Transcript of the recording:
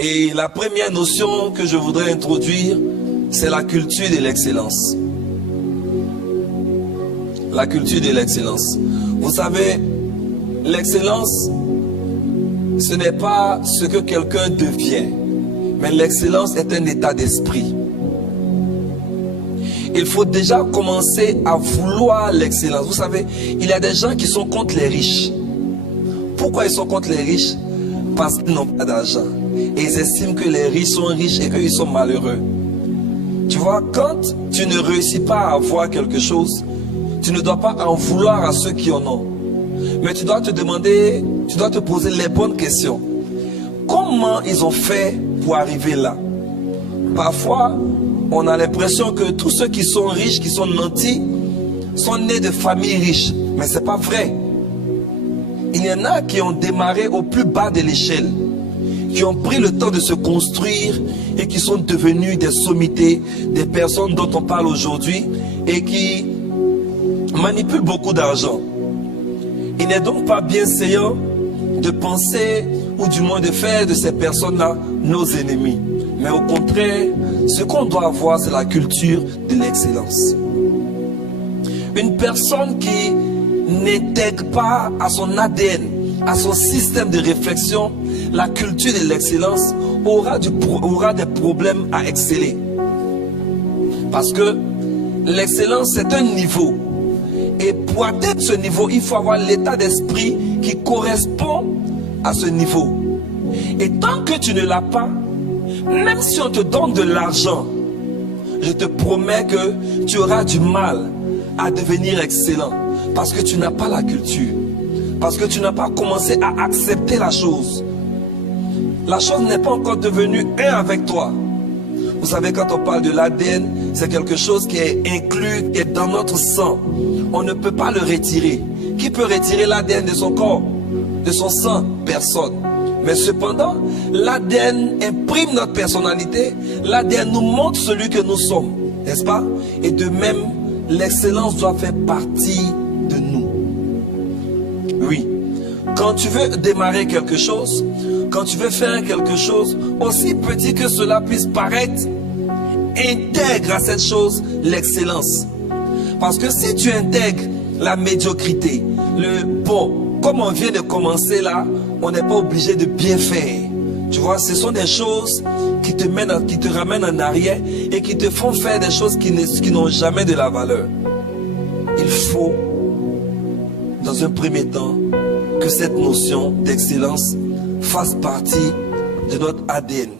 Et la première notion que je voudrais introduire, c'est la culture de l'excellence. La culture de l'excellence. Vous savez, l'excellence, ce n'est pas ce que quelqu'un devient, mais l'excellence est un état d'esprit. Il faut déjà commencer à vouloir l'excellence. Vous savez, il y a des gens qui sont contre les riches. Pourquoi ils sont contre les riches? Parce qu'ils n'ont pas d'argent. Et ils estiment que les riches sont riches et qu'ils sont malheureux. Tu vois, quand tu ne réussis pas à avoir quelque chose, tu ne dois pas en vouloir à ceux qui en ont. Mais tu dois te demander, tu dois te poser les bonnes questions. Comment ils ont fait pour arriver là? Parfois, on a l'impression que tous ceux qui sont riches, qui sont nantis, sont nés de familles riches. Mais ce n'est pas vrai. Il y en a qui ont démarré au plus bas de l'échelle, qui ont pris le temps de se construire et qui sont devenus des sommités, des personnes dont on parle aujourd'hui et qui manipulent beaucoup d'argent. Il n'est donc pas bienséant de penser ou du moins de faire de ces personnes-là nos ennemis. Mais au contraire, ce qu'on doit avoir, c'est la culture de l'excellence. Une personne qui n'intègre pas à son ADN, à son système de réflexion, la culture de l'excellence, aura des problèmes à exceller. Parce que l'excellence, c'est un niveau. Et pour atteindre ce niveau, il faut avoir l'état d'esprit qui correspond à ce niveau. Et tant que tu ne l'as pas, même si on te donne de l'argent, je te promets que tu auras du mal à devenir excellent. Parce que tu n'as pas la culture. Parce que tu n'as pas commencé à accepter la chose. La chose n'est pas encore devenue un avec toi. Vous savez, quand on parle de l'ADN, c'est quelque chose qui est inclus, qui est dans notre sang. On ne peut pas le retirer. Qui peut retirer l'ADN de son corps, de son sang? Personne. Mais cependant, l'ADN imprime notre personnalité. L'ADN nous montre celui que nous sommes. N'est-ce pas? Et de même, l'excellence doit faire partie de nous. Oui. Quand tu veux démarrer quelque chose, quand tu veux faire quelque chose, aussi petit que cela puisse paraître, intègre à cette chose l'excellence. Parce que si tu intègres la médiocrité, le bon, comme on vient de commencer là, on n'est pas obligé de bien faire. Tu vois, ce sont des choses qui te ramènent en arrière et qui te font faire des choses qui n'ont jamais de la valeur. Il faut, dans un premier temps, que cette notion d'excellence fasse partie de notre ADN.